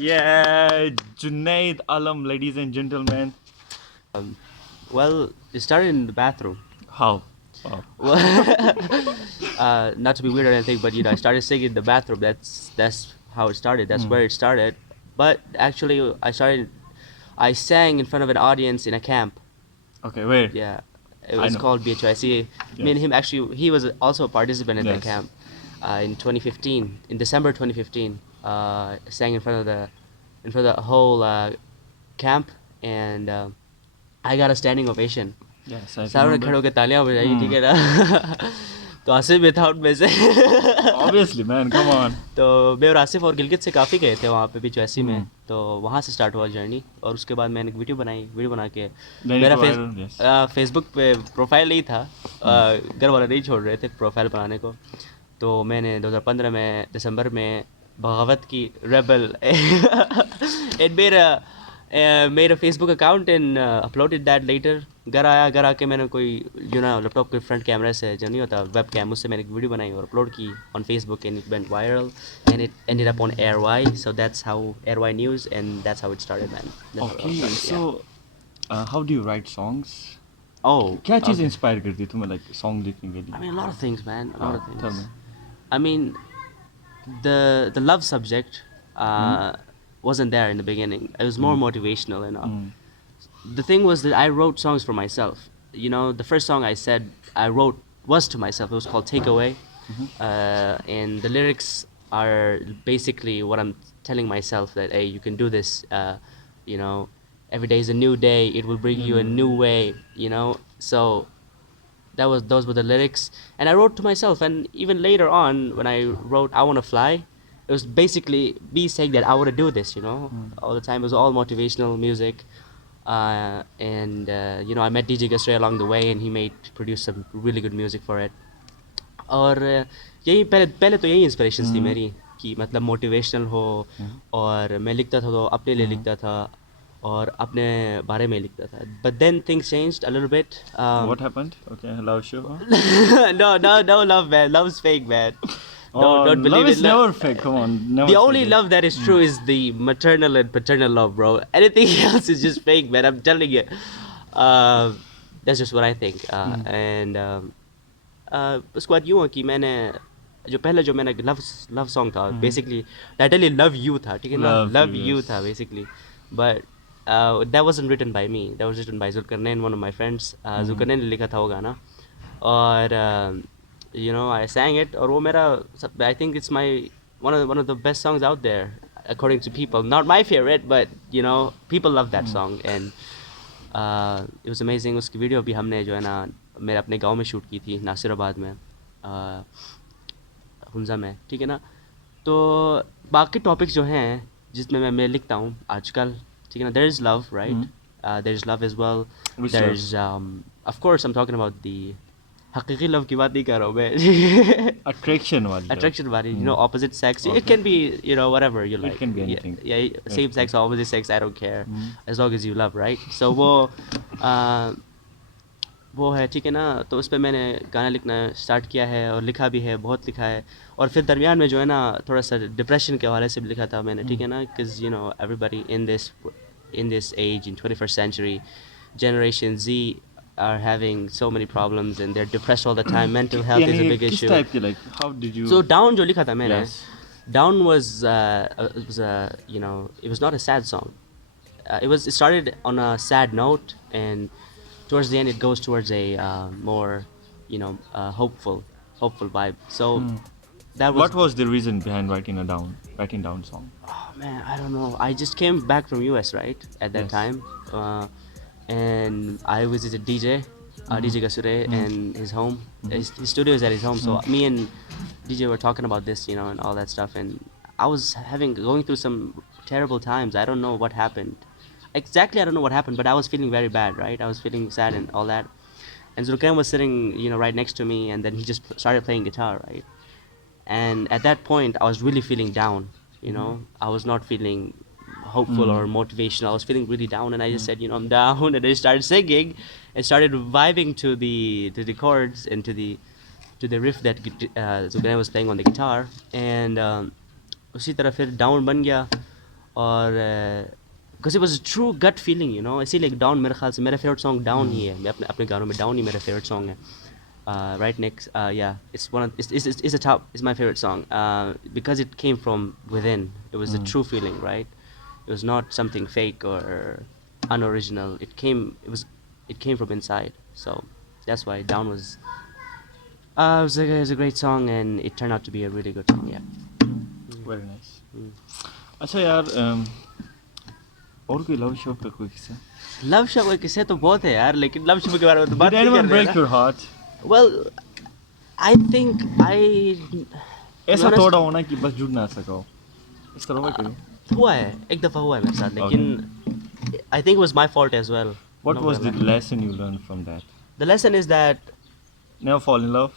Yeah, Junaid Alam, ladies and gentlemen. Well, it started in the bathroom. How? Oh. Well, not to be weird or anything, but I started singing in the bathroom. That's how it started. That's where it started. But actually, I sang in front of an audience in a camp. Okay, where? Yeah, it I was know. called BHYC. Me and Yes. him actually, he was also a participant in that Yes. camp. In 2015, in December 2015, sang in front of the whole camp, and I got a standing ovation. Yes, I सारों ने remember. खड़े होकर तालियां बजाई, ठीक है ना? तो आसिफ भी था उनमें से। Obviously, man, come on. तो मैं और आसिफ और गिलगित से काफ़ी गए थे वहाँ पे भी चौसी में, Hmm. तो वहाँ से स्टार्ट हुआ जर्नी। और उसके बाद मैंने एक वीडियो बना के Then it मेरा viral, yes. फेसबुक पे प्रोफाइल नहीं था, घर वाले नहीं छोड़ रहे थे प्रोफाइल बनाने को, तो मैंने 2015 में दिसंबर में बगावत की rebel it made a Facebook account and uploaded that later. घर आके मैंने कोई लैपटॉप के फ्रंट कैमरा से जो नहीं होता वेब कैम, उससे मैंने एक वीडियो बनाई और अपलोड की on Facebook and it went viral and it ended up on ARY, so that's how ARY news and that's how it started man. Okay, so how do you write songs? Oh, क्या चीज़ okay. Inspire करती है तुम्हें like song लिखने के लिए? I mean, a lot of things, man. A lot of Tell things. me. I mean, the love subject wasn't there in the beginning. It was more motivational and all. The thing was that I wrote songs for myself. The first song I wrote was to myself. It was called Takeaway. And the lyrics are basically what I'm telling myself, that hey, you can do this. Every day is a new day. It will bring you a new way. So those were the lyrics, and I wrote to myself. And even later on, when I wrote "I Wanna Fly," it was basically me saying that I want to do this. All the time. It was all motivational music. And I met DJ Gasray along the way, and he produced some really good music for it. और यही पहले पहले तो यही inspirations थी मेरी, कि मतलब मोटिवेशनल हो, और मैं लिखता था तो अपने लिए लिखता था और अपने बारे में लिखता था. But then things changed a little bit. What happened? Okay, love show. No love, man. Love is fake, man. Oh, Don't love believe is it. never fake. Come on, never The say only that. love that is true is the maternal and paternal love, bro. Anything else is just fake, man. I'm telling you. That's just what I think. उसके बाद यूँ हुआ कि मैंने जो मैंने love song था, basically title he love you था, ठीक है ना? Love love you, you yes. था basically. But that wasn't written by me. That was written by Zulkarnain, one of my friends. Zulkarnain ने लिखा था वो गाना, और I sang it, और वो मेरा, I think it's one of the best songs out there according to people. Not my favorite, but people love that song, and it was amazing. उसकी वीडियो भी हमने जो है ना मेरे अपने गांव में शूट की थी, नासिराबाद में, हुंजा में, ठीक है ना? तो बाकी टॉपिक्स जो हैं जिसमें मैं लिखता हूँ आजकल, ठीक है ना, there is love, right? There is love as well. Which there love? Is of course I am talking about the हकीकी लव की बात नहीं कर रहा हूँ मैं. Attraction वाली love. Attraction वाली, opposite sex. It can be, whatever you like. can be anything. Yeah, same sex or opposite sex, I don't care, as long as you love, right? So वो है, ठीक है ना? तो उस पर मैंने गाना लिखना स्टार्ट किया है, और लिखा भी है, बहुत लिखा है. और फिर दरमियान में जो है ना थोड़ा सा डिप्रेशन के हवाले से भी लिखा था मैंने, ठीक है ना? Because everybody in this age, in 21st century, generation Z are having so many problems and they're depressed all the time. Mental health is a big किस issue. type के, like how did you? So Down जो लिखा था मैंने, Yes. Down it was not a sad song. It started on a sad note, and towards the end it goes towards a more hopeful vibe. So that was, What was the reason behind writing down song? oh man, I don't know. I just came back from US, right, at that Yes. time, and I visited DJ, DJ Gasure, and his home. His studio is at his home. So me and DJ were talking about this, and all that stuff. And I was going through some terrible times. I don't know what happened. Exactly, I don't know what happened, but I was feeling very bad, right? I was feeling sad and all that. And Zulkan was sitting, right next to me, and then he just started playing guitar, right? And at that point, I was really feeling down. I was not feeling hopeful or motivational. I was feeling really down, and I just said, I'm down, and I started singing and started vibing to the chords and to the riff that Zulkarnain was playing on the guitar. And उसी तरह फिर down बन गया, और because it was true gut feeling, you know. इसीलिए down मेरे ख्याल से मेरा फेवरेट सॉन्ग डाउन ही है. मैं अपने अपने गानों में डाउन ही मेरा फेवरेट सॉन्ग है. Right next, yeah, it's a top, it's my favorite song, because it came from within. It was a true feeling, right? It was not something fake or unoriginal. It came from inside. So that's why Down was it was a great song, and it turned out to be a really good song. Yeah. Very nice. अच्छा यार, और कोई love show का कोई किस्सा? Love show के किस्से तो बहुत है यार, लेकिन लव शो के बारे में तो बात Did नहीं कर anyone रहे हैं break ना. your heart? Well, I think ऐसा थोड़ा होना कि बस जुड़ ना सको, इस तरह हुआ कभी? हुआ है, एक दफ़ा हुआ है मेरे साथ, लेकिन I think it was my fault as well. What Not was gonna the lie. lesson you learned from that? The lesson is that Never fall in love.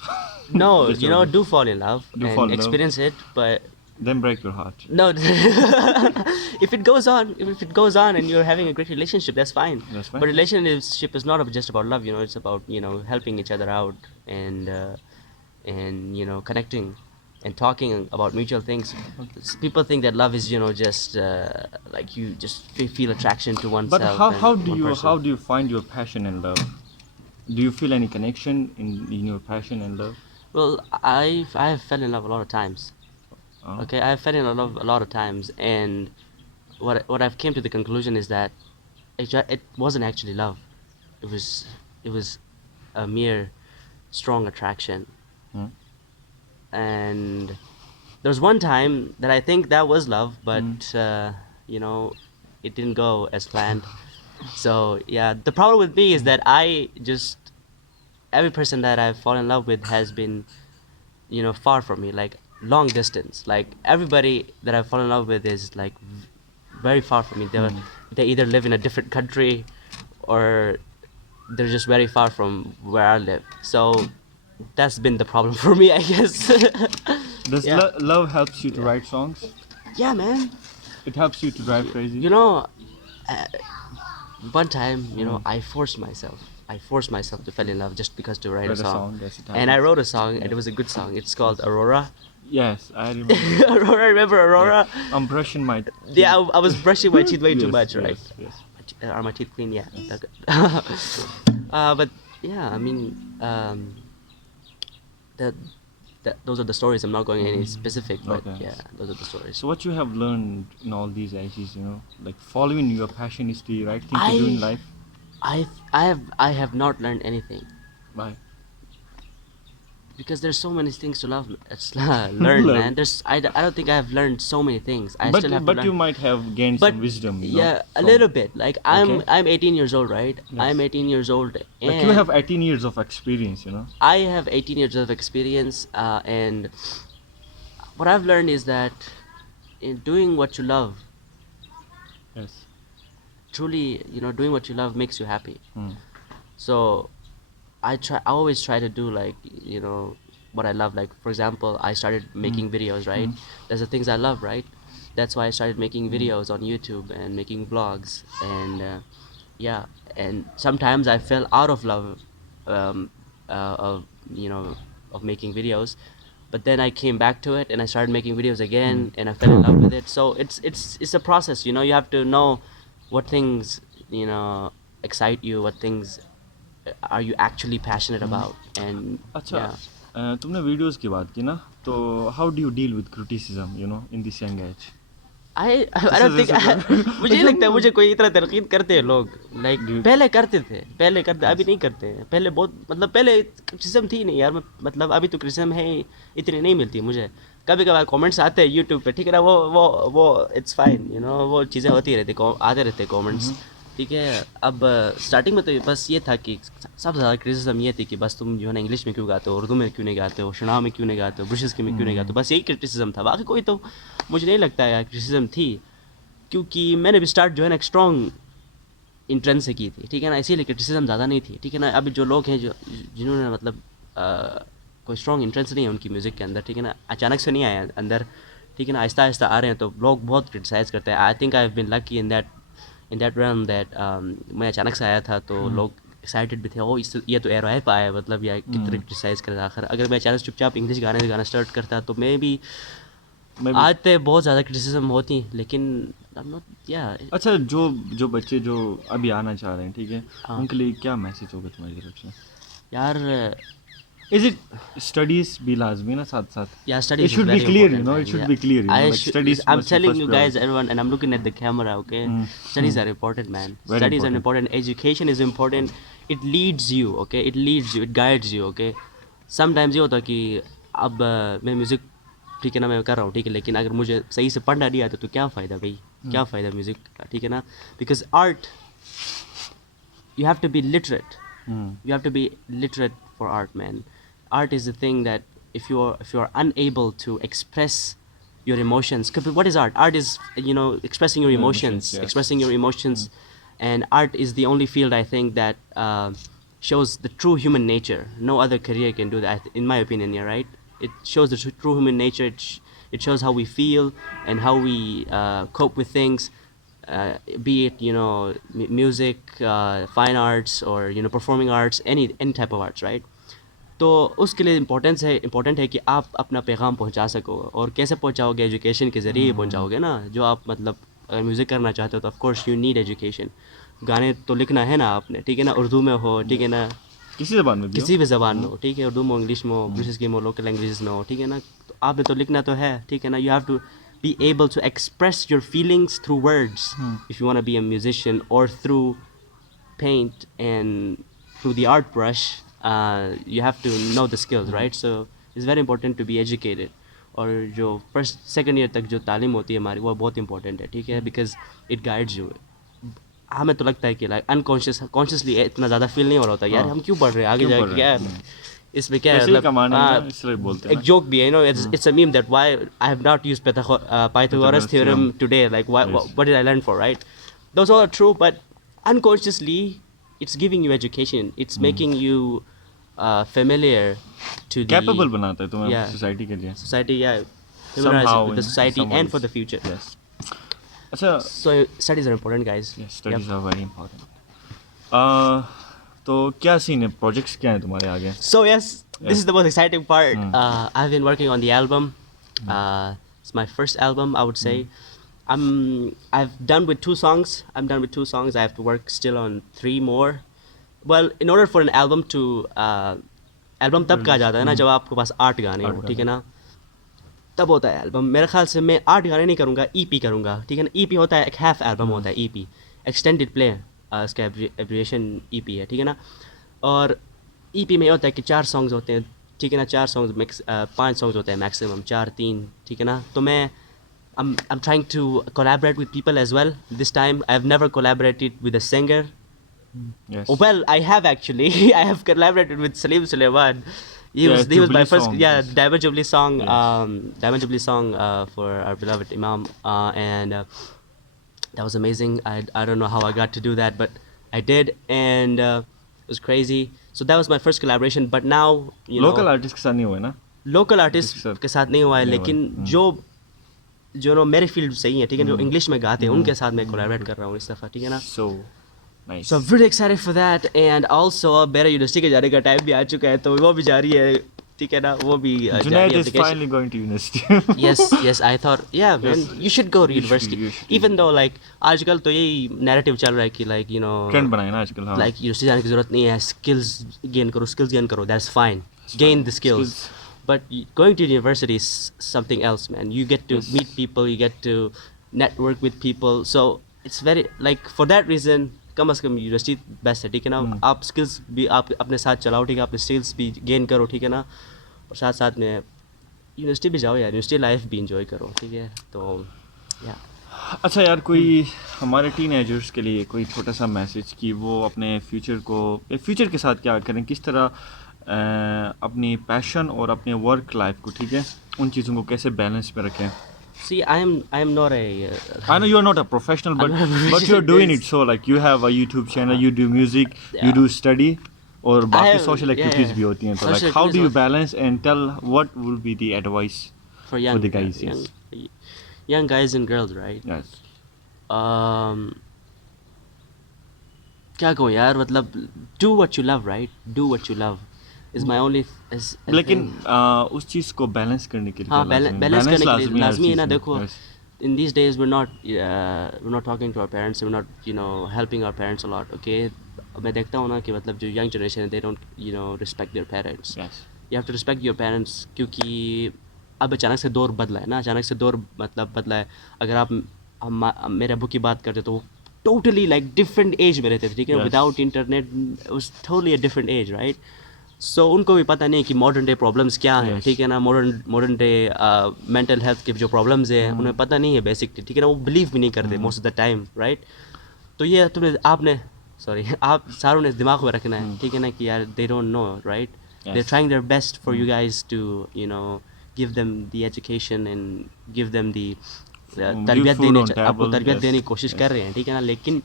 no, Just you know, joking. do fall in love Do and fall in love. experience it, but Then break your heart. no, if it goes on, and you're having a great relationship, that's fine. That's fine. But relationship is not just about love, you know. It's about, you know, helping each other out, and you know, connecting and talking about mutual things. People think that love is, you know, just like you just feel attraction to oneself. But and how do one you person. how do you find your passion and love? Do you feel any connection in your passion and love? Well, I have fell in love a lot of times. Oh. Okay, I have fell in love a lot of times, and what I've came to the conclusion is that it wasn't actually love. It was a mere strong attraction. Hmm. And there was one time that I think that was love, but you know, it didn't go as planned. So yeah, the problem with me is that every person that I've fallen in love with has been, you know, far from me, like long distance. Like everybody that I've fallen in love with is like very far from me. They either live in a different country, or they're just very far from where I live. So that's been the problem for me, I guess. Does Yeah. love helps you to write songs? Yeah, man. It helps you to drive crazy? You know, one time, you know, I forced myself to fall in love just because to write a song. Yes, it And I happens. wrote a song, and it was a good song. It's called Aurora. Yes, I remember. Aurora, remember Aurora? I'm brushing my teeth. Yeah, I was brushing my teeth way too Yes, much, right? Yes. Are my teeth clean? Yeah. Okay. But yeah, I mean, that those are the stories. I'm not going any specific, but Okay. yeah, those are the stories. So what you have learned in all these ages, you know, like following your passion is the right thing to do in life? I have not learned anything, Why? because there's so many things to learn, man. I don't think I have learned so many things. I still have to But learn. you might have gained But some wisdom, you know, yeah, a from- little bit. Like Okay. I'm 18 years old, right? Yes. I'm 18 years old, and Like you have 18 years of experience, you know. I have 18 years of experience, and what I've learned is that in doing what you love, Yes. truly, you know, doing what you love makes you happy. Hmm. So I always try to do, like, you know, what I love. Like, for example, I started making videos, right? There's the things I love, right? That's why I started making videos on YouTube and making vlogs, and yeah, and sometimes I fell out of love, of, you know, of making videos, but then I came back to it and I started making videos again, and I fell in love with it. So it's a process, you know. You have to know what things, you know, excite you, what things are you actually passionate about, and अच्छा, yeah. तुमने videos की बात की ना, तो how do you deal with criticism, you know, in this young age? I don't think मुझे नहीं लगता है मुझे कोई इतना तनकीद करते हैं लोग, लाइक पहले करते अभी नहीं करते हैं. पहले बहुत, मतलब पहले क्रिटिसिज्म थी नहीं यार, मतलब अभी तो क्रिटिसिज्म है इतनी नहीं मिलती मुझे. कभी कभार कमेंट्स आते हैं यूट्यूब पे, ठीक है ना, वो इट्स फाइन, यू नो, वो चीज़ें होती रहती, आते रहते कमेंट्स, ठीक है. अब स्टार्टिंग में तो बस ये था कि सबसे ज़्यादा क्रिटिसिज्म ये थी कि बस तुम जो है ना इंग्लिश में क्यों गाते हो, उर्दू में क्यों नहीं गाते हो, शनाव में क्यों नहीं गाते हो, ब्रिटिश में क्यों नहीं गाते हो. बस यही क्रिटिसिज्म था, बाकी कोई तो मुझे नहीं लगता यार क्रिटिसिज्म थी, क्योंकि मैंने भी स्टार्ट जो है ना एक स्ट्रॉन्ग इंट्रेंस से की थी, ठीक है ना, इसीलिए क्रिटिसिज्म ज़्यादा नहीं थी, ठीक है ना. अभी जो लोग हैं जिन्होंने मतलब कोई स्ट्रॉन्ग इंट्रेंस नहीं है उनकी म्यूज़िक के अंदर, ठीक है ना, अचानक से नहीं आया अंदर, ठीक है ना, आहिस्ता आहिस्ता आ रहे हैं, तो लोग बहुत क्रिटिसाइज़ करते हैं. I think I have been lucky in that realm that मैं अचानक से आया था, तो लोग एक्साइटेड भी थे, ओ ये तो एरो है पाया, मतलब या कितने क्रिटिसाइज़ कर रहा. आखिर अगर मैं अचानक चुपचाप इंग्लिश गाना स्टार्ट करता तो मे भी आते बहुत ज़्यादा क्रिटिसिज्म होती, लेकिन I'm not, yeah. अच्छा, जो जो बच्चे जो अभी आना चाह रहे हैं, ठीक है, हाँ उनके लिए क्या मैसेज होगा तुम्हारी तरफ से? यार, इज इट स्टडीज भी लाजमी ना साथ साथ? yeah, It studies is should be very clear, you important, know, man. it should Yeah, be clear, you know, like studies I'm must be telling first you guys, priority. everyone, and I'm looking at the camera. Okay, studies are important, man. Very Studies are important. important. Education is important. It leads you. Okay, it leads you. It guides you. Okay, sometimes ये होता है कि अब मैं music, ठीक है ना, मैं कर रहा हूँ, ठीक है, लेकिन अगर मुझे सही से पढ़ना नहीं आता तो क्या फ़ायदा भाई, क्या फ़ायदा म्यूज़िक का, ठीक है ना? Because art, you have to be literate. You have to be literate for art, man. Art is the thing that if you're unable to express your emotions, 'cause what is art? Art is, you know, expressing your Your emotions, emotions, yes. expressing your emotions, and art is the only field I think that shows the true human nature. No other career can do that, in my opinion. Yeah, right? It shows the true human nature. It shows how we feel and how we cope with things, be it, you know, music, fine arts, or, you know, performing arts, any type of arts, right? तो उसके लिए important है कि आप अपना पैगाम पहुंचा सको, और कैसे पहुंचाओगे? एजुकेशन के ज़रिए ही पहुंचाओगे ना। जो आप मतलब अगर म्यूज़िक करना चाहते हो तो of course you need education. गाने तो लिखना है ना आपने, ठीक है ना, उर्दू में हो, ठीक है ना, किसी ज़बान में भी हो। किसी भी ज़बान में हो, ठीक है, उर्दू में हो, इंग्लिश में हो, ब्रिटिश में हो, लोकल लैंग्वेजेस में हो, ठीक है ना, तो आपने तो लिखना तो है, ठीक है ना। You have to be able to express your feelings through words if you want to be a musician, और through paint and through the art brush. You have to know the skills, right? So it's very important to be educated. और जो first second year तक जो तालीम होती है हमारी, वो बहुत इंपॉर्टेंट है, ठीक है, बिकॉज इट गाइड्स यू। हमें तो लगता है कि लाइक कॉन्शियसली इतना ज़्यादा फील नहीं हो रहा होता, यार हम क्यों पढ़ रहे हैं आगे क्यों पढ़ जाके, रहे क्या हैं? है इसमें, क्या है, पैसे ही मतलब कमाने हैं ना, इसलिए बोलते हैं एक ना। जोक भी है, you know, it's a meme that why I have not used Pythagoras theorem today, like what did I learn for, right? Those all are true, but unconsciously it's giving you education, it's making you familiar to the capable बनाता है तुम्हें Yeah. Society के लिए। society, yeah, familiarize Somehow with the in society some and for ways. the future. Yes. अच्छा, So studies are important, guys. yes, studies are very important. तो क्या scene है, projects क्या हैं तुम्हारे आगे? So yes, this is the most exciting part. I've been working on the album. It's my first album, I would say. I've done with 2 songs. I'm done with 2 songs. I have to work still on 3 more. Well, in order for an album to album तब कहा जाता है ना जब आपके पास 8 गाने हो, ठीक है ना, तब होता है एल्बम। मेरे ख्याल से मैं 8 गाने नहीं करूँगा, EP करूँगा, ठीक है ना। EP होता है एक हाफ एल्बम होता है, EP एक्सटेंडेड प्ले, इसका एब्रिविएशन EP है, ठीक है ना। और EP में होता है कि 4 सॉन्ग्स होते हैं, ठीक है ना, 4 सॉन्ग्स 5 सॉन्ग्स होते हैं मैक्सिमम, 4-3, ठीक है ना। तो मैं I'm trying to collaborate with people as well. This time I've never collaborated with a singer. Yes. Well, I have actually. I have collaborated with Salim Sulaiman. He Yeah, was my Jubilee first, song, yeah, yes. Diamond Jubilee song. Yes. Diamond Jubilee song for our beloved Imam, and that was amazing. I don't know how I got to do that, but I did, and it was crazy. So that was my first collaboration. But now, you local know, artist के साथ नहीं हुआ है ना? local artist के साथ नहीं हुआ है, नहीं हुआ है, लेकिन जो नो मेरे फील्ड सही है, ठीक है, जो इंग्लिश में गाते हैं उनके साथ मैं कोलैबोरेट कर रहा हूँ इस दफ़ा, ठीक है ना। So nice. So I'm really excited for that, and also मेरा यूनिवर्सिटी के जाने का टाइम भी आ चुका है, तो वो भी जारी है, ठीक है ना, वो भी जारी Junaid is application. finally going to university. Yes, I thought, yeah, man, Yes. you should go to You should, university. you should. Even though like आजकल तो यही narrative चल रहा है कि like, you know, ट्रेंड बनाए ना आजकल, हाँ। like यूनिवर्सिटी जाने की ज़रूरत नहीं है, skills gain करो, that's fine, gain the skills. But going to university is something else, man. You get to meet people, you get to network with people, so it's very, like, for that reason कम से कम university best है, ठीक है ना। आप skills भी आप अपने साथ चलाओ, ठीक है, अपने स्किल्स भी गेन करो, ठीक है ना, और साथ साथ में यूनिवर्सिटी भी जाओ यार, यूनिवर्सिटी लाइफ भी इंजॉय करो, ठीक है, तो या। अच्छा यार, कोई हमारे टीनेजर्स के लिए कोई छोटा सा मैसेज कि वो अपने फ्यूचर के साथ क्या करें, किस तरह अपनी पैशन और अपने वर्क लाइफ को, ठीक है, उन चीज़ों को कैसे बैलेंस में रखें? See, I am not a I know you're not a professional, but you're doing it. So like you have a YouTube channel, you do music, you do study, और बाकी social activities भी होती हैं. So like how do you balance, and tell what will be the advice for young the guys? young guys and girls, right? Yes. क्या कहूँ यार, मतलब do what you love, right? Do what you love is my only लेकिन उस चीज़ को balance करने के लिए हाँ, बैलेंस करने के लिए लाजमी है ना। देखो, in these days we're not talking to our parents, we're not helping our parents a lot. Okay, मैं देखता हूँ ना कि मतलब जो young generation है, they don't respect their parents. Yes. You have to respect your parents, क्योंकि अब अचानक से दौर बदला है ना, अचानक से दौर मतलब बदला है. अगर आप मेरे अबू की बात करते तो वो टोटली लाइक डिफरेंट एज में रहते थे, ठीक है, Yes. Without internet was totally a different age, right. So उनको भी पता नहीं कि मॉडर्न डे प्रॉब्लम्स क्या हैं, Yes. ठीक है ना, मॉडर्न डे मेंटल हेल्थ के जो प्रॉब्लम्स हैं उन्हें पता नहीं है बेसिकली, ठीक है ना, वो बिलीव भी नहीं करते most of the time, right. तो ये आप सारों ने दिमाग में रखना है, ठीक है ना, कि यार they don't know, right. They are trying their best for you guys to give them the education and give them the तरबियत food on आपको table. तरबियत Yes. देने की कोशिश कर रहे हैं, ठीक है ना, लेकिन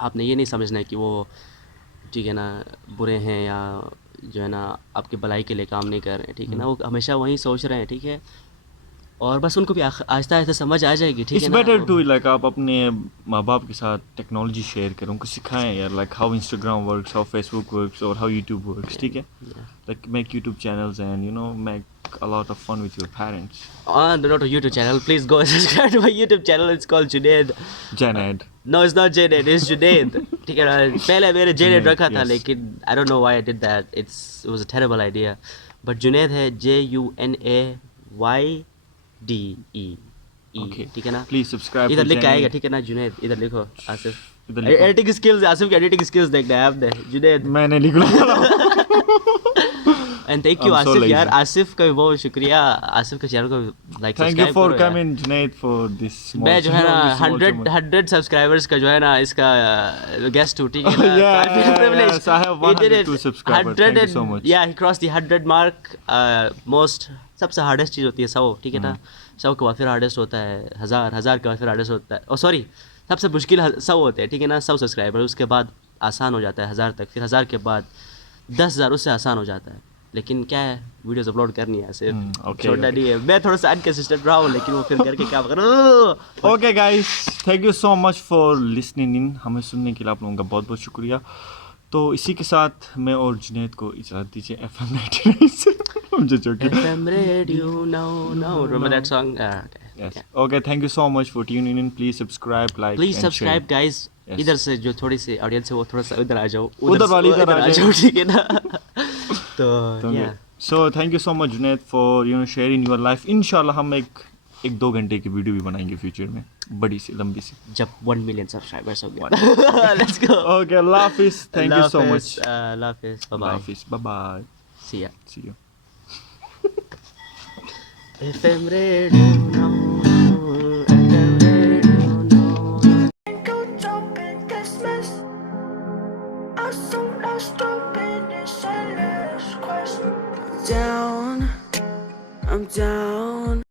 आपने ये नहीं समझना है कि वो, ठीक है ना, बुरे हैं या जो है ना आपकी भलाई के लिए काम नहीं कर रहे हैं, ठीक है ना, वो हमेशा वही सोच रहे हैं, ठीक है, और बस उनको भी आहिस्ता आहिस्ता समझ आ जाएगी, ठीक इट्स है ना. बेटर टू लाइक आप अपने माँ बाप के साथ टेक्नोलॉजी शेयर करें, उनको सिखाएं यार, like how Instagram works, how Facebook works और हाउ यूट्यूब वर्क्स, ठीक है. Like make YouTube channels and make a lot of fun with your parents. Not a YouTube channel, please go subscribe to my YouTube channel. It's called Junaid. Janed. No, it's not Junaid, it's Junaid. ठीक है ना, पहले मैंने Junaid Junaid, रखा था, yes. लेकिन I don't know why I did that. It was a terrible idea. But Junaid है JUNAYDE. Okay. ठीक है ना. Please subscribe इधर to लिख के आएगा, Janed. ठीक है ना, जुनैद इधर लिखो. आसिफ इधर लिखो. एडिटिंग स्किल्स, आसिफ की एडिटिंग स्किल्स देखना है आपने. जुनैद. मैंने लिख लिया. And thank you I'm so Asif lazy. यार, आसिफ का भी बहुत शुक्रिया. आसिफ के चैनल को like Thank you subscribe for करो यार. coming, Junaid, for this small. मैं जो है ना this small channel. 100 सब्सक्राइबर्स का जो है ना इसका गेस्ट हूँ, ठीक है ना. Yes, I have 102 subscribers. Thank you so much. Yeah, he crossed the 100 mark. Most सबसे हार्डेस्ट चीज़ होती है 100, ठीक है ना. 100 के बाद फिर हार्डेस्ट होता है 1000 के बाद फिर हार्डेस्ट होता है, ओ सॉरी, सबसे मुश्किल 100 होते हैं, ठीक है ना, 100 सब्सक्राइबर. उसके बाद आसान हो जाता है 1000 तक, फिर 1000 के बाद 10,000, उससे आसान हो जाता है. लेकिन क्या है, वीडियोस अपलोड करनी है सिर्फ, okay, छोड़ना नहीं है. मैं थोड़ा सा अनकंसिस्टेंट रहा हूँ, लेकिन वो फिर करके क्या करूँ. Okay guys, thank you so much for listening in. हमें सुनने के लिए आप लोगों का बहुत बहुत शुक्रिया. तो इसी के साथ मैं और जुनैद को इजाज़त दीजिए FM 99 से. FM radio, no. Remember that song? Yes. Okay, thank you so much for tuning in. Please subscribe, like, Please and subscribe, share. guys. Yes. इधर से जो थोड़ी सी ऑडियंस है वो थोड़ा सा इधर आ जाओ, उधर वाली इधर आ जाओ, ठीक है ना. तो yeah. So thank you so much Junaid for sharing your life. इंशाल्लाह हम एक 2 घंटे की वीडियो भी बनाएंगे फ्यूचर में, बड़ी सी लंबी सी, जब 1 million सब्सक्राइबर्स हो गए. Let's go. Okay, Allah Hafiz. Thank you so much. Allah Hafiz. Bye Allah bye. Hafiz. Bye bye. See ya. See you. FM radio, no.